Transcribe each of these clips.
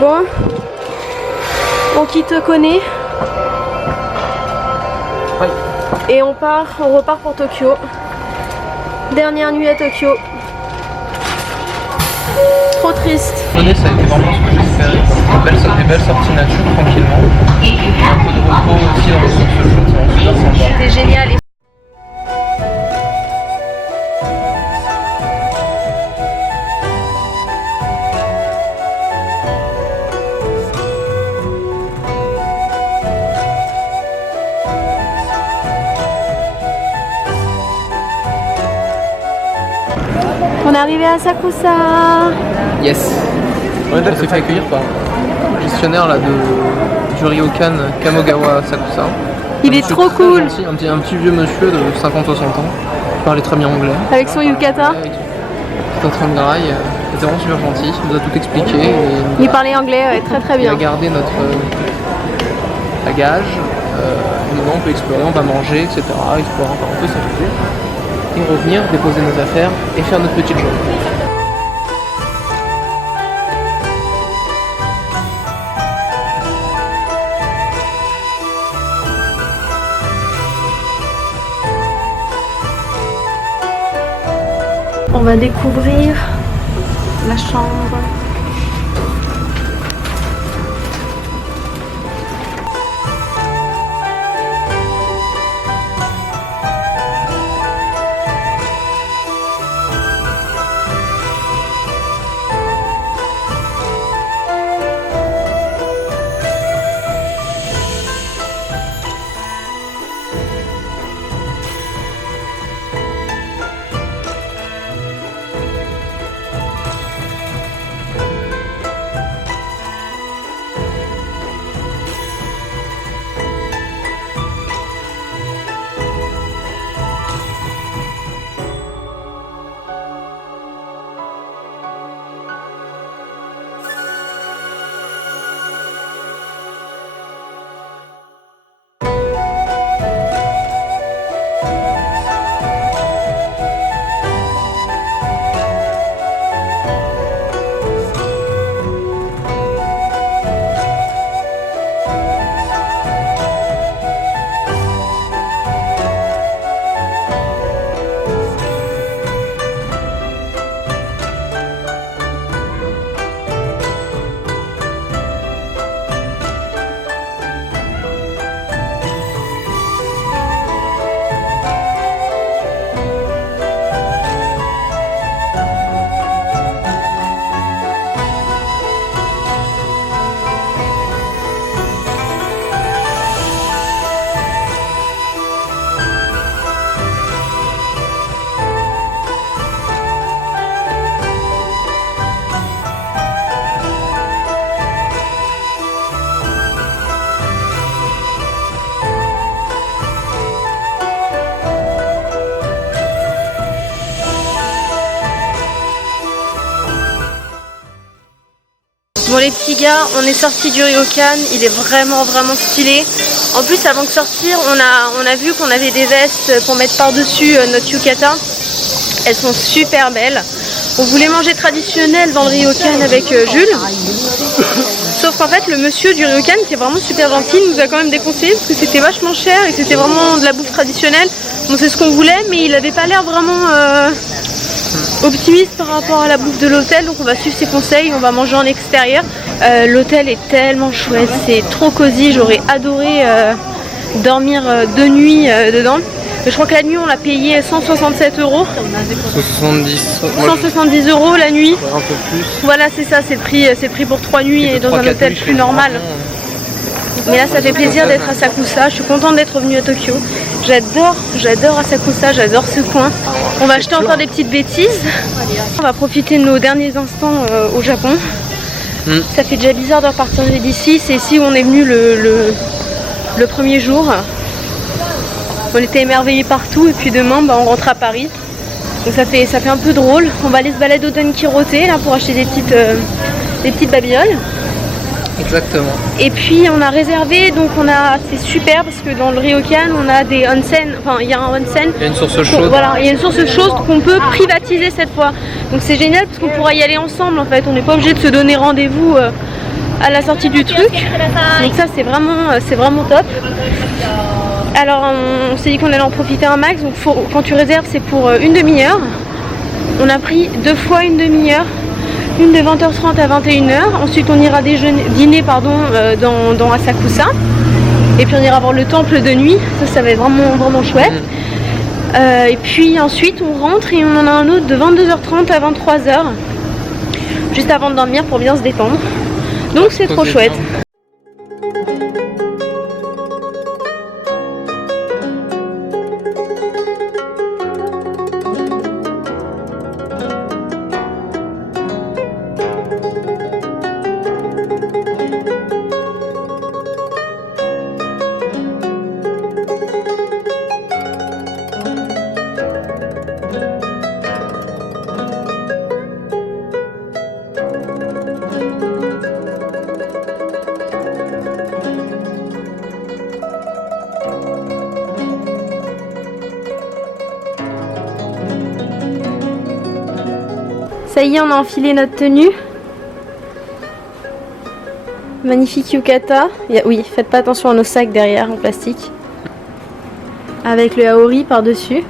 Bon, on quitte Koné. Oui. Et on repart pour Tokyo. Dernière nuit à Tokyo. Trop triste. Koné, ça a été vraiment ce que j'espérais. Des belles sorties nature tranquillement. Un peu de repos aussi dans le sens de jeu, c'est super sympa. C'était génial. On est arrivé à Asakusa. Yes. On s'est fait accueillir par le gestionnaire là, du Ryokan Kamogawa Asakusa. Il est trop cool. Gentil, un petit vieux monsieur de 50-60 ans qui parlait très bien anglais. Avec son yukata. Tout en train de graille. Il était vraiment super gentil, il nous a tout expliqué. Il parlait anglais, ouais, très bien. Il a gardé notre bagage. Maintenant on peut explorer, on va manger, etc. Explorer encore un peu, s'amuser. Et revenir, déposer nos affaires et faire notre petite journée. On va découvrir la chambre. Bon les petits gars, on est sorti du Ryokan, il est vraiment stylé. En plus avant de sortir, on a vu qu'on avait des vestes pour mettre par-dessus notre yukata. Elles sont super belles. On voulait manger traditionnel dans le Ryokan avec Jules. Sauf qu'en fait le monsieur du Ryokan, qui est vraiment super gentil, nous a quand même déconseillé parce que c'était vachement cher et que c'était vraiment de la bouffe traditionnelle. Bon c'est ce qu'on voulait, mais il avait pas l'air vraiment optimiste par rapport à la bouffe de l'hôtel, donc on va suivre ses conseils, on va manger en extérieur. L'hôtel est tellement chouette, c'est trop cosy, j'aurais adoré dormir 2 nuits dedans. Je crois que la nuit on l'a payé 167 €. 170 € la nuit. Un peu plus. Voilà c'est ça, c'est le prix pour 3 nuits et dans un hôtel plus normal. Mais là ça fait plaisir d'être à Asakusa, je suis contente d'être revenue à Tokyo. J'adore Asakusa, j'adore ce coin. On va acheter encore des petites bêtises. On va profiter de nos derniers instants au Japon. Ça fait déjà bizarre de repartir d'ici, c'est ici où on est venu le premier jour. On était émerveillés partout et puis demain on rentre à Paris. Donc ça fait un peu drôle. On va aller se balader au Donkirote là pour acheter des petites babioles. Exactement. Et puis on a réservé, donc c'est super parce que dans le Ryokan on a des onsen, enfin il y a un onsen. Il y a une source chaude. Voilà, il y a une source chaude qu'on peut privatiser cette fois. Donc c'est génial parce qu'on pourra y aller ensemble en fait. On n'est pas obligé de se donner rendez-vous à la sortie du truc. Donc ça c'est vraiment top. Alors on s'est dit qu'on allait en profiter un max. Donc quand tu réserves c'est pour une demi-heure. On a pris 2 fois une demi-heure. Une de 20h30 à 21h. Ensuite on ira dîner dans Asakusa. Et puis on ira voir le temple de nuit. Ça va être vraiment chouette. Et puis ensuite on rentre et on en a un autre de 22h30 à 23h. Juste avant de dormir pour bien se détendre. Donc c'est trop chouette. Ça y est, on a enfilé notre tenue. Magnifique yukata. Oui, faites pas attention à nos sacs derrière en plastique. Avec le haori par-dessus.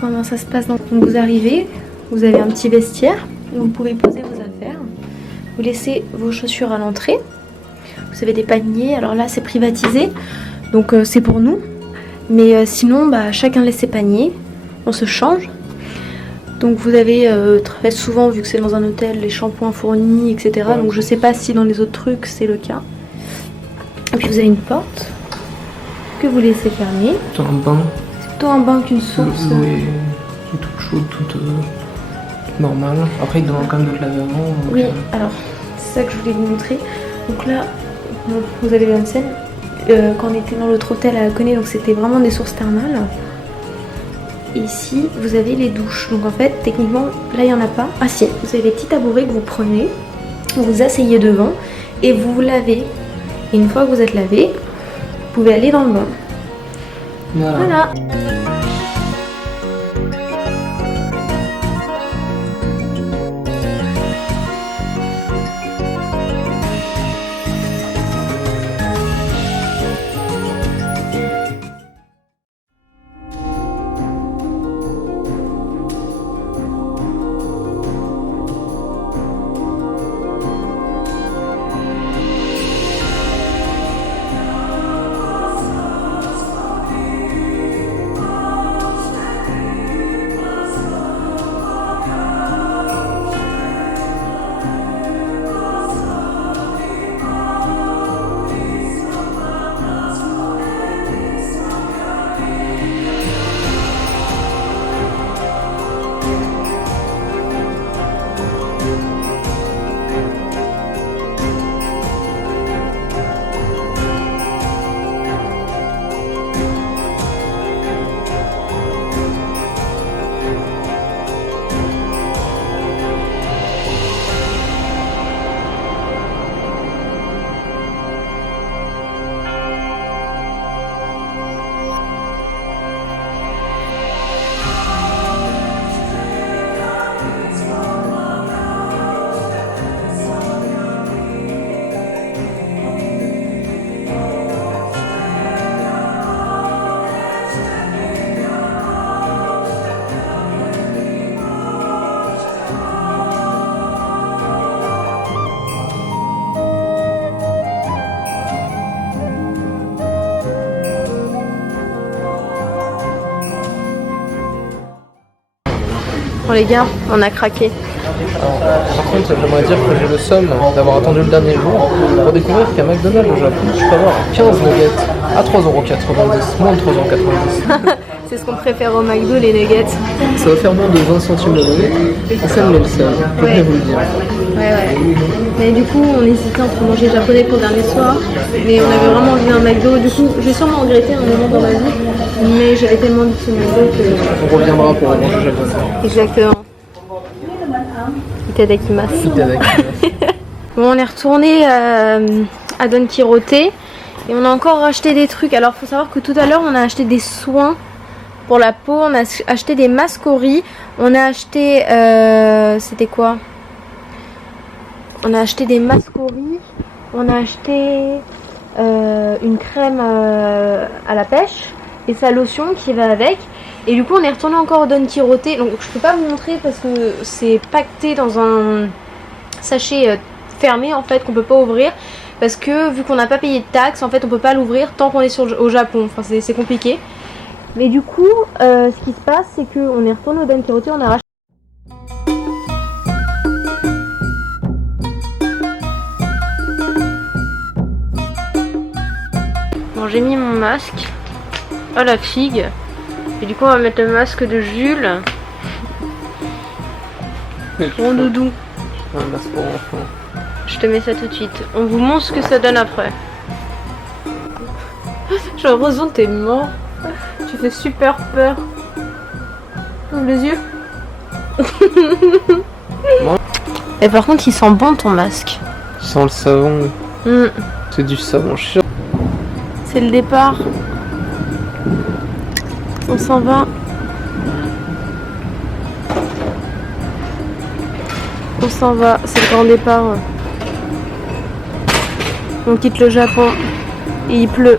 Comment ça se passe? Donc vous arrivez, vous avez un petit vestiaire où vous pouvez poser vos affaires. Vous laissez vos chaussures à l'entrée. Vous avez des paniers, alors là c'est privatisé, donc c'est pour nous. Mais sinon, chacun laisse ses paniers, on se change. Donc vous avez très souvent, vu que c'est dans un hôtel, les shampoings fournis, etc. Donc je sais pas si dans les autres trucs c'est le cas. Et puis vous avez une porte que vous laissez fermer. C'est un bain. C'est plutôt un bain qu'une source. Oui, toute chaude, toute normale. Après, il demande quand même de te laver avant. Donc, oui, alors c'est ça que je voulais vous montrer. Donc là, vous avez le onsen. Quand on était dans l'autre hôtel à Hakone, donc c'était vraiment des sources thermales. Et ici, vous avez les douches. Donc en fait, techniquement, là, il n'y en a pas. Ah si, vous avez les petits tabourets que vous prenez, vous vous asseyez devant et vous vous lavez. Et une fois que vous êtes lavé, vous pouvez aller dans le bain. Voilà. Bon les gars, on a craqué. Alors, par contre, j'aimerais dire que j'ai le somme d'avoir attendu le dernier jour pour découvrir qu'à McDonald's au Japon, je peux avoir 15 nuggets à 3,90€, moins de 3,90€. C'est ce qu'on préfère au McDo, les nuggets. Ça va faire moins de 20 centimes de nugget, et ça me met le seum, je vais vous le dire. Ouais. Mais du coup, on hésitait entre manger japonais pour le dernier soir, mais on avait vraiment envie d'un McDo. Du coup, j'ai sûrement regretté un moment dans ma vie, mais j'avais tellement envie de ce McDo que... On reviendra pour manger japonais. Exactement. Itadakimasu. Bon, on est retourné à Don Quirote et on a encore acheté des trucs. Alors, faut savoir que tout à l'heure, on a acheté des soins pour la peau, on a acheté des masques au riz, on a acheté... c'était quoi? On a acheté des masques au riz, on a acheté une crème à la pêche et sa lotion qui va avec. Et du coup on est retourné encore au Don Quirote. Donc je peux pas vous montrer parce que c'est pacté dans un sachet fermé en fait qu'on peut pas ouvrir. Parce que vu qu'on n'a pas payé de taxes, en fait on peut pas l'ouvrir tant qu'on est au Japon. Enfin c'est compliqué. Mais du coup ce qui se passe c'est qu'on est retourné au Don Quirote, on a racheté. Bon j'ai mis mon masque. Oh la figue. Et du coup on va mettre le masque de Jules. Mon doudou. Un masque pour enfants. Je te mets ça tout de suite. On vous montre ce que ça donne après. J'ai l'impression que t'es mort. Tu fais super peur. Ouvre les yeux. Et par contre il sent bon ton masque. Sans le savon. C'est du savon chiant. C'est le départ. On s'en va. On s'en va, c'est le grand départ. On quitte le Japon et il pleut.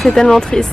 C'est tellement triste.